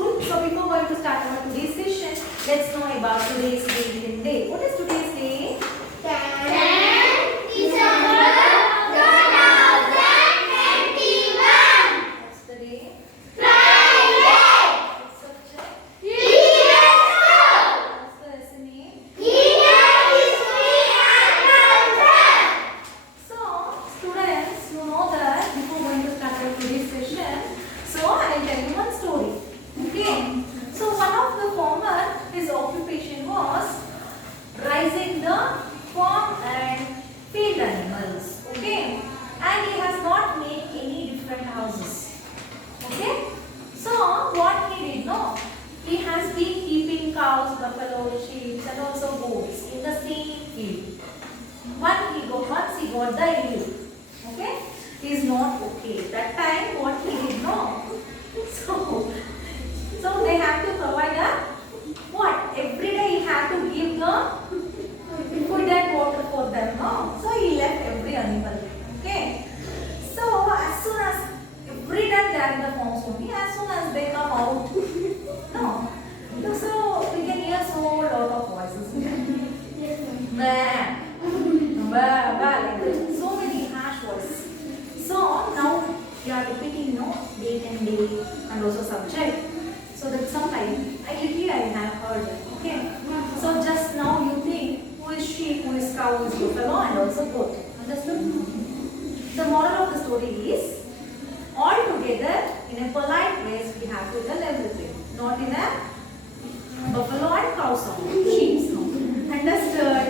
useful. So before going to start our today's session, let's know about today's day. What is today's day? 10 December 2021. What's the day? Friday. What subject? History. What's the lesson name? Indian history and culture. So students, you know that before going to start our today's session, so I will tell you one story. Okay. So one of the farmer, his occupation was raising the farm and field animals. Okay. And he has not made any different houses. Okay. So what he did, no? He has been keeping cows, buffalo, sheep and also goats in the same field. Once he got the ill. Okay. He is not okay. That time what he did, no? So they have to provide a what? Every day he had to give the food and water for them, no? So he left every animal. Okay. So as soon as every time they are in the farms only, as soon as they come out, no. So we can hear so lot of voices. Bah, bah, bah, like that. So many harsh voices. So now you are repeating, no, date and day and also subject. So that sometime I have heard. Okay. So just now you think who is sheep, who is cow, who is buffalo and also goat. Understood? The moral of the story is all together in a polite way we have to tell everything. Not in a buffalo and cow song. Sheep song. Understood?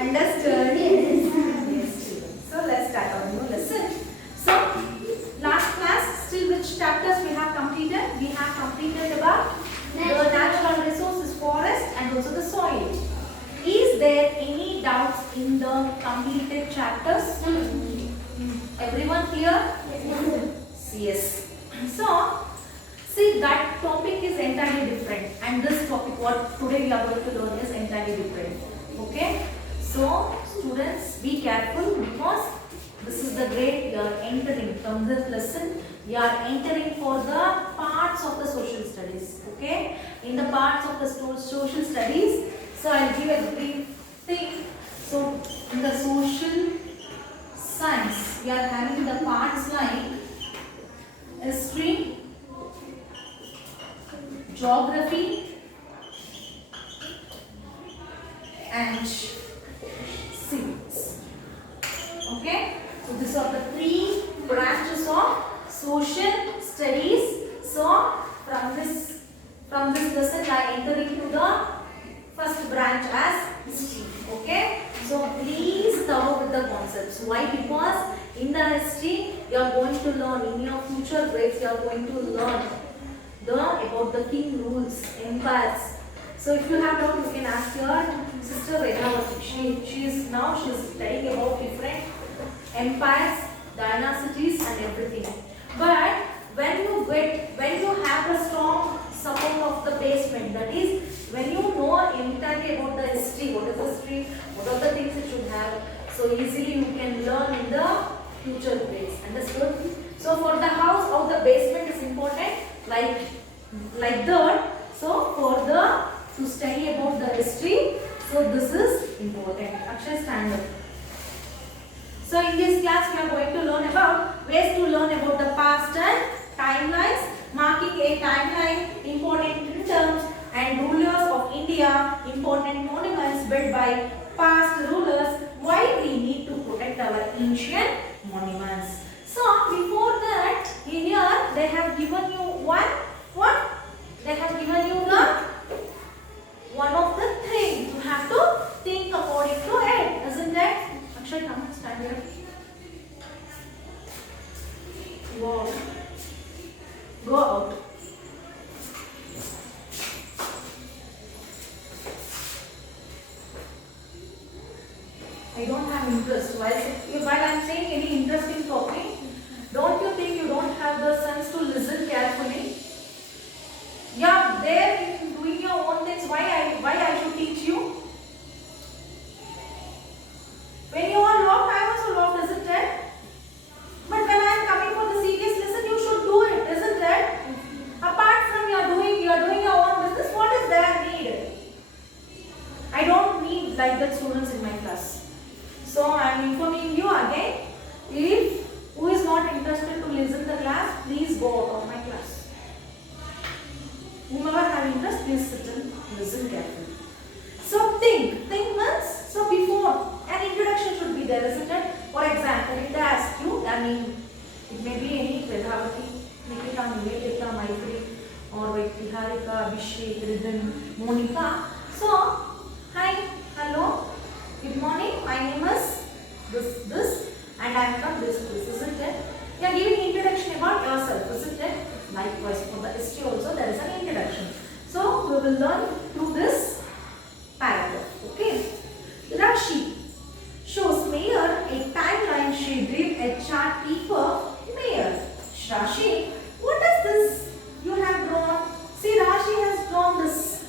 Understood? Yes. So let's start our new lesson. So last class, still which chapters we have completed? We have completed about the natural resources, forest and also the soil. Is there any doubts in the completed chapters? Everyone clear? Yes. So see, that topic is entirely different and this topic what today we are going to learn is entirely different. Okay. So students, be careful because this is the grade you are entering from this lesson. You are entering for the parts of the social studies. Okay. In the parts of the social studies, so I will give a brief thing. So in the social science, we are having the parts like history, geography and civics. Okay. So these are the three branches of social studies. So from this lesson I enter into the first branch as history. Okay. So please cover with the concepts. Why? Because in the history you are going to learn, in your future grades you are going to learn about the king rules, empires. So if you have doubt, you can ask your sister Vedavati. She is studying about different empires, dynasties and everything. But when you have a strong support of the basement, that is when you know entirely about the history, what is history, what are the things it should have, so easily you can learn in the future grades. Understood? So for the house, how the basement is important, like that. So to study about the history, so this is important. Akshay, stand up. So in this class we are going to learn about ways to learn about the past and timelines, marking a timeline, important terms and rulers of India, important monuments built by past rulers, why we need to protect our ancient monuments. So before that, here they have given you what? They have given you one of the things. You have to think according to it, isn't it? Akshay, come stand here. Go out. I don't have interest. While I'm saying any interesting topic, don't you think you don't have the sense to listen carefully? Whomever have interest, please sit and listen carefully. So think means, so before an introduction should be there, isn't it? For example, if they ask you, I mean, it may be any Vedhavati, Nikita, Nivedita, Maitri, or Viharika, Abhishek, Ridhan, Monica. So, hi, hello, good morning, my name is this, and I am from this, isn't it? You are giving introduction about yourself, isn't it? Likewise, for the history also there is an introduction. So, we will learn through this paragraph. Okay. Rashi shows Mayor a timeline she drew a chart paper. Mayor, Rashi, what is this you have drawn? See, Rashi has drawn this.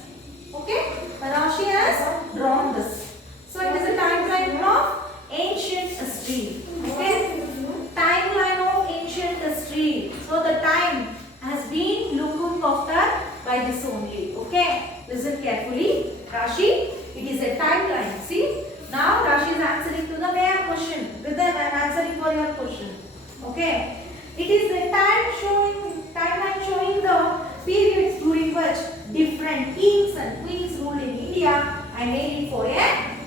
Okay. Rashi has drawn this. So, it is a timeline of ancient history. Okay. Timeline of ancient history. So, the time has been looked after by this only. Okay. Listen carefully. Rashi, it is a timeline. See, now Rashi is answering to the mayor question. With that, I am answering for your question. Okay. It is a timeline showing the periods during which different kings and queens ruled in India. I made it for a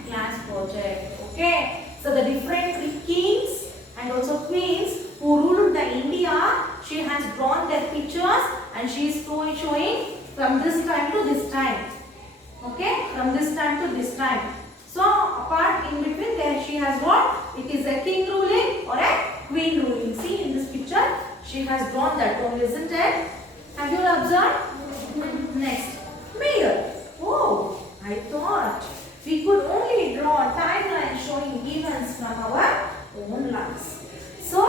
class project. Okay. So the different kings and also queens who ruled the India, she has drawn their pictures and she is showing from this time to this time. Okay, from this time to this time. So apart in between there she has what? It is a king ruling or a queen ruling. See in this picture she has drawn that one, isn't it? Have you observed? Next, mayor. Oh, I thought we could only draw a timeline showing events from our own lives. So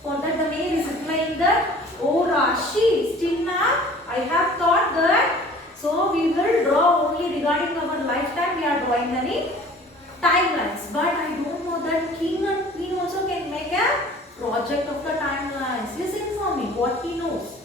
for that the mayor is replying that, oh Rashi, still now I have thought that so we will draw only regarding our lifetime, we are drawing any timelines. But I don't know that king and queen also can make a project of the timelines. Please inform me what he knows.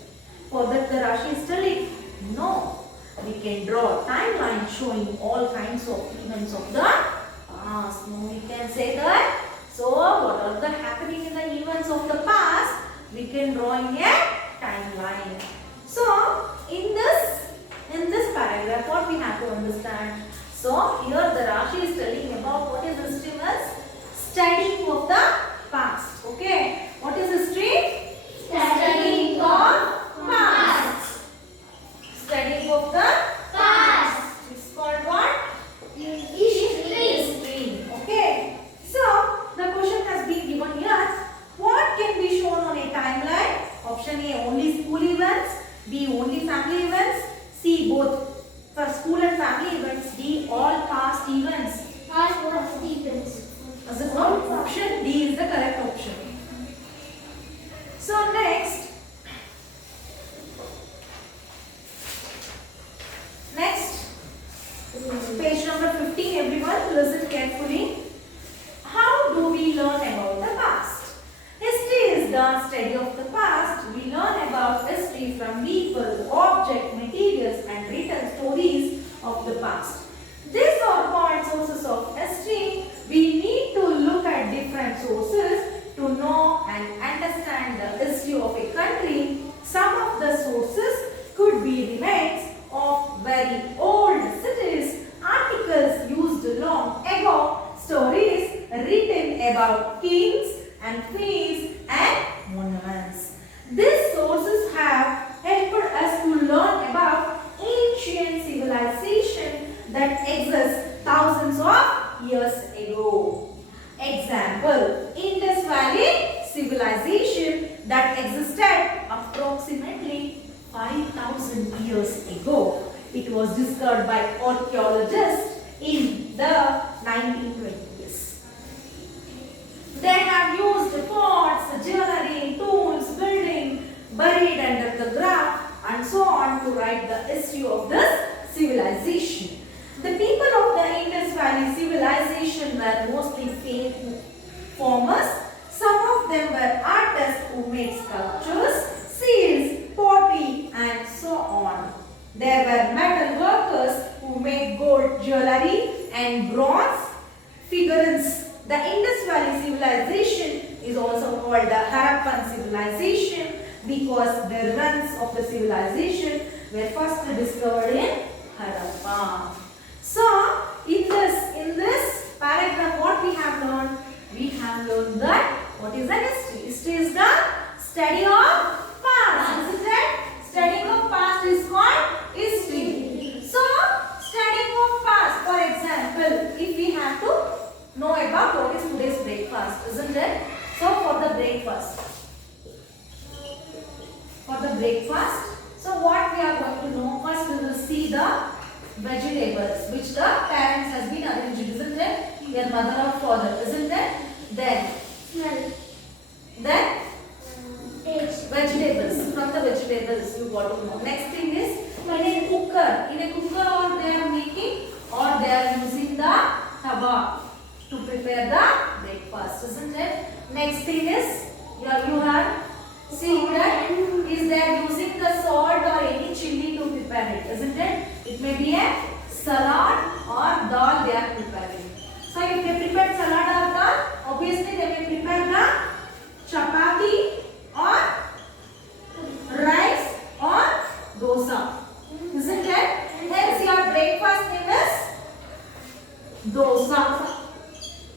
For that the Rashi is telling, no, we can draw a timeline showing all kinds of events of the past. No, we can say that. So what are the happening in the events of the past, we can draw in a timeline. So in this paragraph, what we have to understand. So here the Rashi is telling about what is history means studying of the past. Okay. What is history? Studying of past. Studying of the Past. It's called what? History. Okay. So the question has been given here. What can be shown on a timeline? Option A, only school events. B, only family events. C, both for school and family events. D, all past events. All past events. As a one option, D is the correct option. So next, page number 15. Everyone, listen carefully. How do we learn about the past? History is the study of the past. We learn about history from people, objects, materials and written stories of the past. These are called sources of history. We need to look at different sources to know and understand the history of a country. Some of the sources could be remains of very old cities, articles used long ago, stories written about kings and queens and monuments. These sources have helped us to learn about ancient civilization that exists thousands of years ago. Example, Indus Valley civilization that existed approximately 5,000 years ago. It was discovered by archaeologists in the 1920s. They have used pots, jewelry, tools, building, buried under the ground and so on to write the history of this civilization. The people of the Indus Valley civilization were mostly farmers. Some of them were artists who made sculptures, seals, pottery and so on. There were metal workers who made gold jewelry and bronze figurines. The Indus Valley civilization is also called the Harappan civilization because the ruins of the civilization were first discovered in Harappa. So, in this paragraph, what we have learned? We have learned that what is the history? History is the study of past, isn't it? Studying of past is called history. So, studying of past, for example, if we have to know about what is today's breakfast, isn't it? So, for the breakfast, so what we are going to know, first we will see the vegetables which the parents has been arranged, isn't it? Their mother or father, isn't it? Then vegetables, from the vegetables you got to know. Next thing is in a cooker or they are making or they are using the tawa to prepare the breakfast, isn't it? Next thing is you have seen that is they are using the salt or any chili to prepare it, isn't it? It may be a salad or dal they are preparing. So if they prepare salad or dal, obviously they may prepare the chapati or rice or dosa, isn't it? Hence your breakfast name is dosa,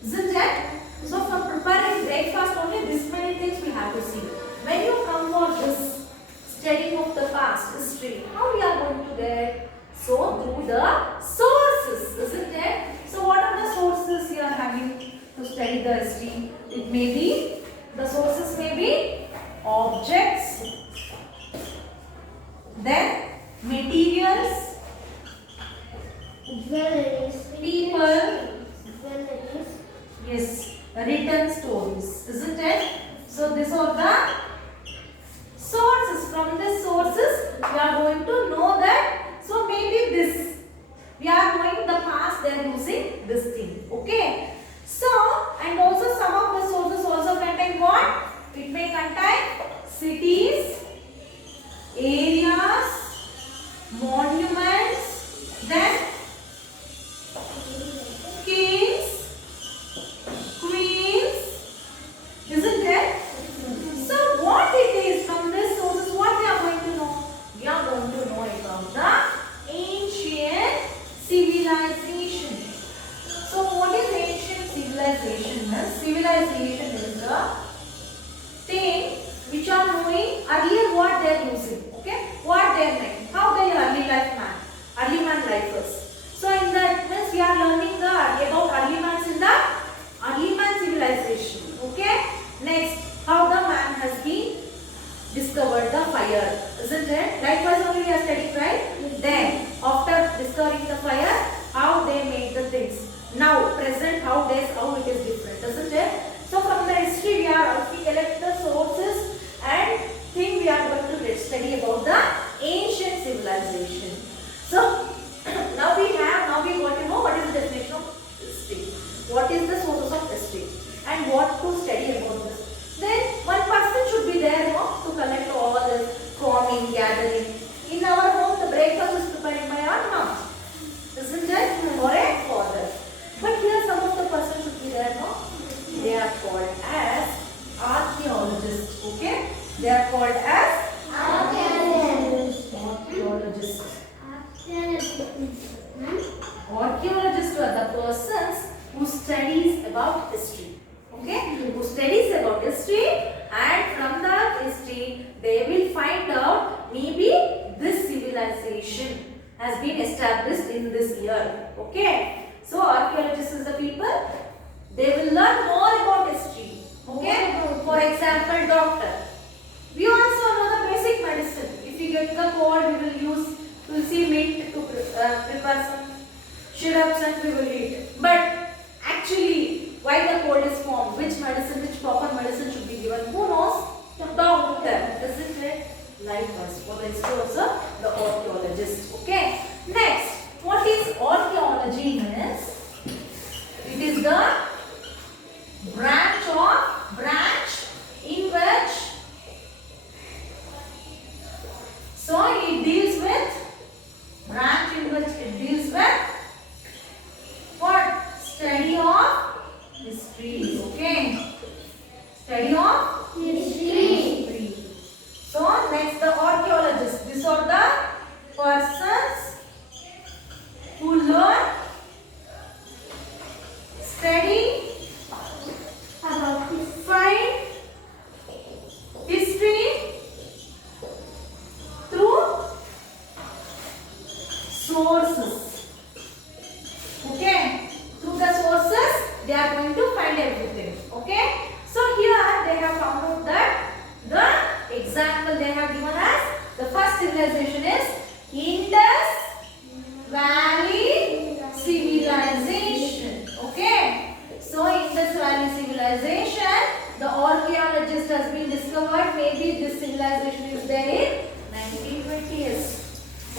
isn't it? So for preparing breakfast only this many things we have to see. When you come for this studying of the past history, how we are going to get? So through the sources, isn't it? So what are the sources you are having to study the history? It may be, the sources may be objects, then materials, people, yes, written stories, isn't it? So these are the sources. From the sources we are going to know that, so maybe this, we are knowing the past they are using this thing, okay? So, and also some of the sources also contain what? It may contain cities, areas, monuments, then kings, queens, isn't it? So what it is from this sources, what we are going to know? We are going to know about the ancient civilization. So what is ancient civilization? Civilization is the thing which are knowing earlier what they are using, okay? What they are making, how their early man life was. So in that means we are learning about early man in the early man civilization, okay? Next, how the man has been discovered the fire, isn't it? Likewise only we are studying, right? Then after discovering the fire, how they made the things. Now present how it is different, isn't it? So from the history we collect the sources and think we are going to study about the ancient civilization. So now we want to know what is the definition of history, what is the sources of history, and what to study about this. Then one person should be there, to collect all this forming, gathering. In our home, the breakfast is prepared by our mom, isn't it? Or a father. But here some of the person should be there, They are called as archaeologists, okay? They are called as archaeologists. Archaeologists are the persons who studies about history, okay? Who studies about history, and from the history they will find out maybe this civilization has been established in this year, okay? So archaeologists is the people, they will learn more about history, okay? For example, doctor. We also know the basic medicine. If you get the cold, we will use tulsi mint to prepare some syrups and we will eat. But actually, why the cold is formed, which proper medicine should be given, who knows? The doctor, isn't it? Likewise, for the history also, the archaeologist, okay? Next, what is archaeology means? It is the branch in which, so it deals with what? Study of history, okay? Study of history. So next, the archaeologists. These are the persons who learn, study, About this. find history through sources. Okay, through the sources they are going to find everything. Okay, so here they have found out that the example they have given us, the first civilization is Indus Valley civilization. Okay, so Indus Valley civilization, the archaeologist has been discovered, maybe this civilization is there in 1920s.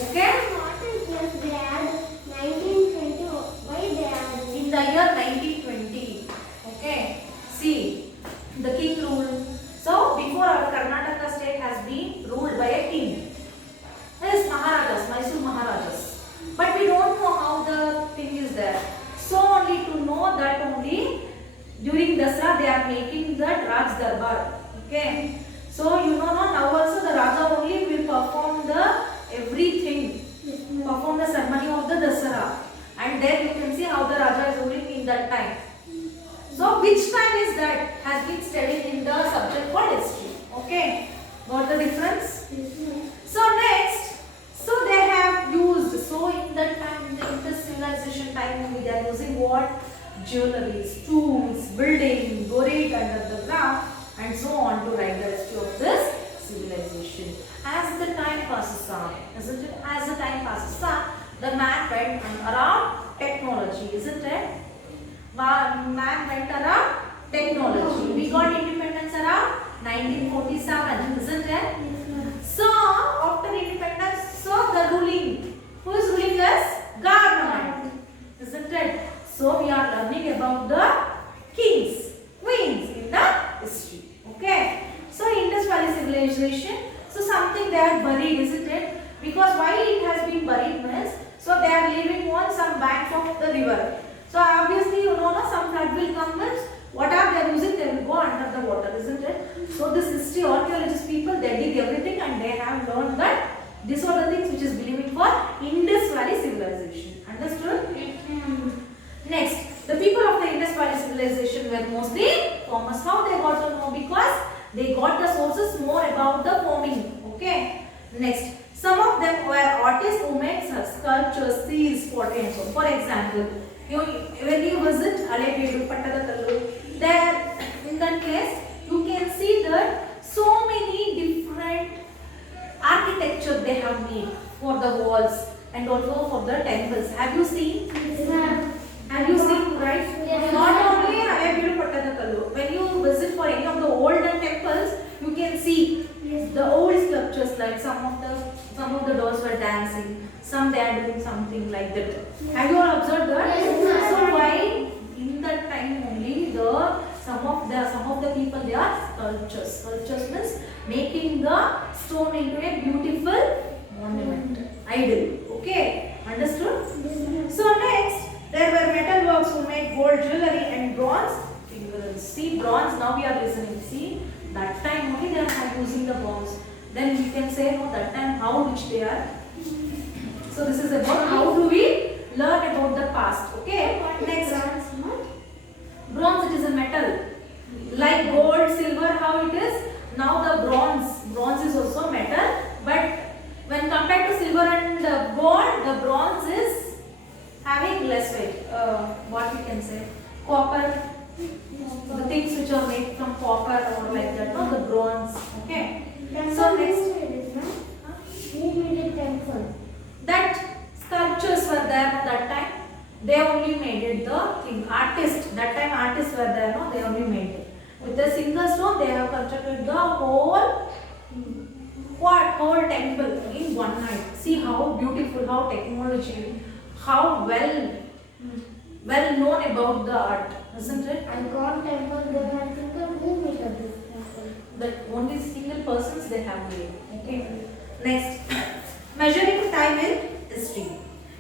Okay, What is this? They add 1920. Why they add? in the year 1920. Okay, see, the king ruled. So before, our Karnataka state has been ruled by a king. Yes, Maharajas, Mysore Maharajas. But we don't know how the thing is there. So only to know that only during Dasra they are making the Raj Darbar. Okay. So you know now also the Raja only will perform the everything, perform the ceremony of the Dasara. And there you can see how the Raja is ruling in that time. So which time is that has been studied in the subject called history. Okay. Got the difference? So next, so they have used, so in that time, in the Indus civilization time only, they are using what? Jewelries, tools, building, buried under the ground, and so on to write the history of this civilization. As the time passes on, isn't it? As the time passes on, the man went around technology, isn't it? Man went around technology. We got independence around 1947, isn't it? So, after independence, so the ruling, who is ruling us? Government, isn't it? So, we are learning about the kings, queens in the history. Okay. So, Indus Valley civilization, so something they are buried, isn't it? Because why it has been buried means, so they are living on some banks of the river. So, obviously, you know, some flood will come means, what are they using? They will go under the water, isn't it? So this history archaeologist people, they dig everything and they have learned that these are the things which is believing for Indus Valley civilization. Understood? Next, the people of the Indus Valley civilization were mostly farmers. How they got to know? Because they got the sources more about the farming. Okay. Next, some of them were artists who made sculptures, seals, pottery and so on. For example, when you visit Halebeedu, Pattadakallu, there in that case you can see that so many different architecture they have made for the walls and also for the temples. Have you seen? Have you seen, right? Yes. Not only Halebeedu, Pattadakallu. When you visit for any of the olden temples, you can see the old sculptures, like some of the dolls were dancing, some they are doing something like that. Have you all observed that? Yes, ma'am. So why in that time only some of the people, they are sculptures. Sculptures means making the stone into a beautiful monument, idol. Okay, understood? So next, there were metal works who made gold jewelry and bronze figurines. See, bronze, now we are listening. See, that time only they are using the bronze. Then we can say, no, that time how rich they are. So this is about how do we learn about the past. Okay, next. Bronze, it is a metal. Like gold, silver, how it is. Now the bronze is also metal. But when compared to silver and gold, the bronze is having less weight. What we can say? Copper. The things which are made from copper or like that. No, the bronze. Okay. So next. Who made a temple? That sculptures were there at that time. They only made it the thing. Artists, that time artists were there, no? They only made it. With the single stone, they have constructed the whole temple in one night. See how beautiful, how technology, how well known about the art, isn't it? And God temple, they have thinking who made this temple? That only single persons they have made. Okay. Next, measuring time in history.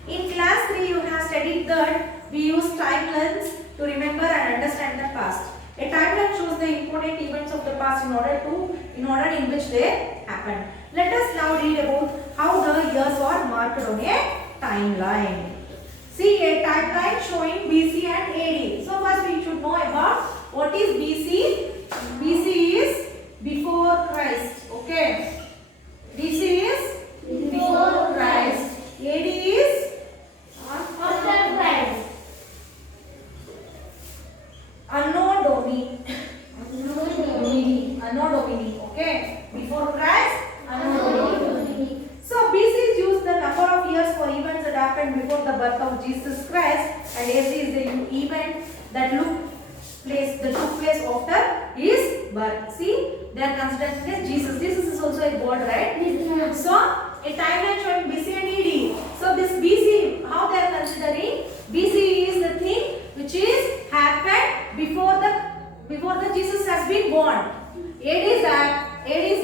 In class 3, you have studied that we use timelines to remember and understand the past. A timeline shows the important events of the past in order in which they happened. Let us now read about how the years were marked marked on a timeline. See a timeline showing BC and AD. So first we should know about what is BC. BC is before Christ. Okay. BC is before Christ. AD is After Christ. Anno Domini. Anno Domini. Okay. Before Christ, Anno Domini. So BC is used the number of years for events that happened before the birth of Jesus Christ, and AD is the event that took place after his birth. See, they are considered as Jesus. This is also a god, right? So a timeline showing BC and AD. So this BC, how they are considering? BC is the thing which is happened before the Jesus has been born. AD is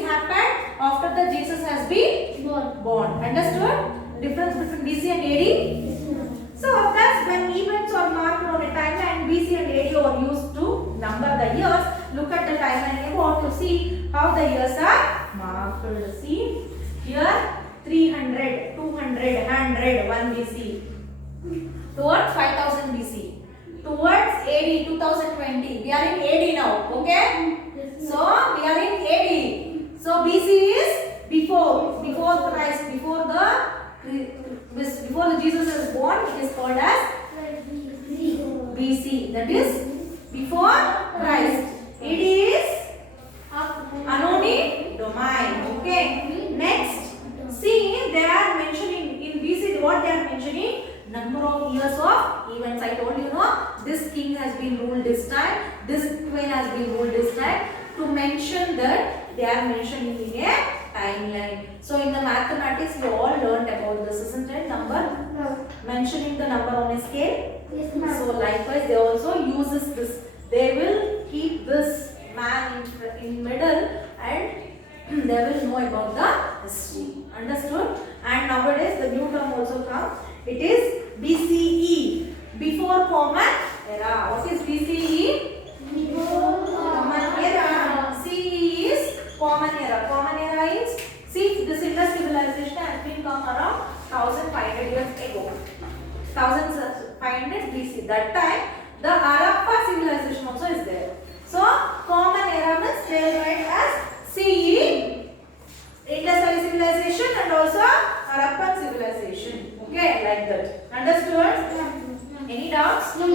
happened after the Jesus has been born. Understood? Difference between BC and AD? So thus when events are marked on a timeline, BC and AD are used to number the years. Look at the timeline above to see how the years are marked. See here 300, 200, 100, 1 BC. Towards 5000 BC. Towards AD 2020. We are in AD now. Okay? So we are in AD. So BC is before Christ, before the Jesus is born. It is called as BC. That is before Christ. AD is Anno Domini. Okay. Next, see they are mentioning in BC what they are mentioning. Number of years of events. I told you, this king has been ruled this time, this queen has been ruled this time. To mention that, they are mentioning in a timeline. So in the mathematics, you all learned about this, isn't it? Number mentioning the number on a scale. So likewise, they also uses this. They will keep this man in middle, and they will know about the history. Understood? And nowadays, the new term also comes. It is BCE, before Common Era. What is BCE? Before Common Era. CE is Common Era. Common Era is, see, this Indus civilization has been come around 1500 years ago. 1500 BC. That time, the Harappa civilization also is there. So, Common Era means they will write as CE, Indus Valley civilization, and also Harappan civilization. Okay, like that. Understood? Any doubts? No.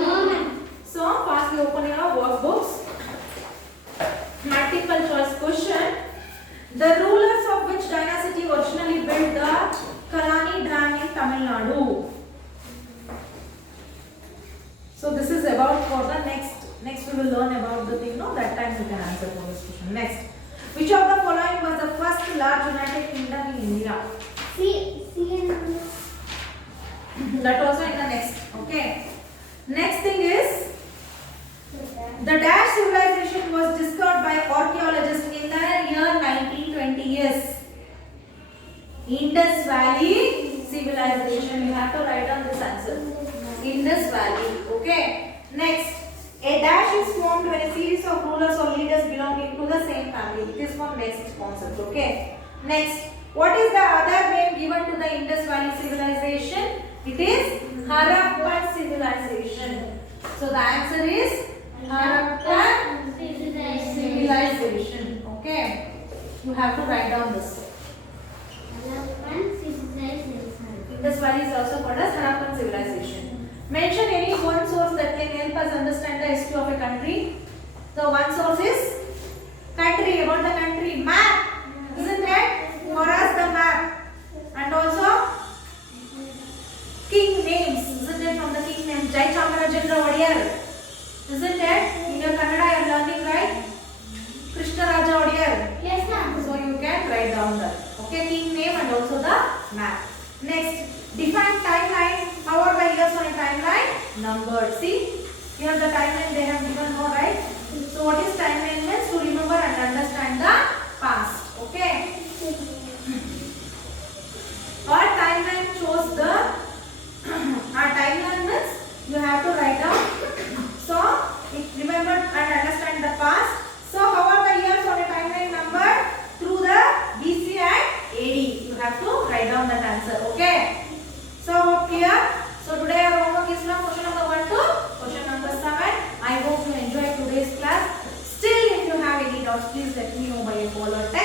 So, first we open your workbooks. Multiple choice question. The rulers of which dynasty originally built the Kalani Dam in Tamil Nadu? So, this is about for the next we will learn about the thing. No, that time you can answer for this question. Next. Which of the following was the first large United Kingdom in India? That also in the next. Okay. Next thing is, the Dash civilization was discovered by archaeologists in the year 1920. Yes. Indus Valley civilization. You have to write down this answer. Indus Valley. Okay. Next. A dash is formed when a series of rulers or leaders belonging to the same family. It is from next concept. Okay. Next. What is the other name given to the Indus Valley civilization? It is Harappan civilization. So the answer is Harappan civilization. Okay. You have to write down this. Indus Valley is also called as Harappan civilization. Mention any one source that can help us understand the history of a country. The one source is country, about the country. Map. Isn't it? For us the map. And also king names. Isn't it? From the king name. Jai Chamarajendra Odiyar. Isn't it? In your Kannada you are learning, right? Krishna Raja Odiyar. Yes, ma'am. So you can write down that. Okay, king name and also the map. Next, define timeline. How are the years on a timeline? Numbered. See, here the timeline they have given no, right? So what is timeline means? To remember and understand the past. Okay. Our timeline shows the our timeline means you have to write down. So remember and understand the past. So how are the years on a timeline numbered? Through the BC and AD. You have to write down that answer. Okay. lost, please let me know by a call or text.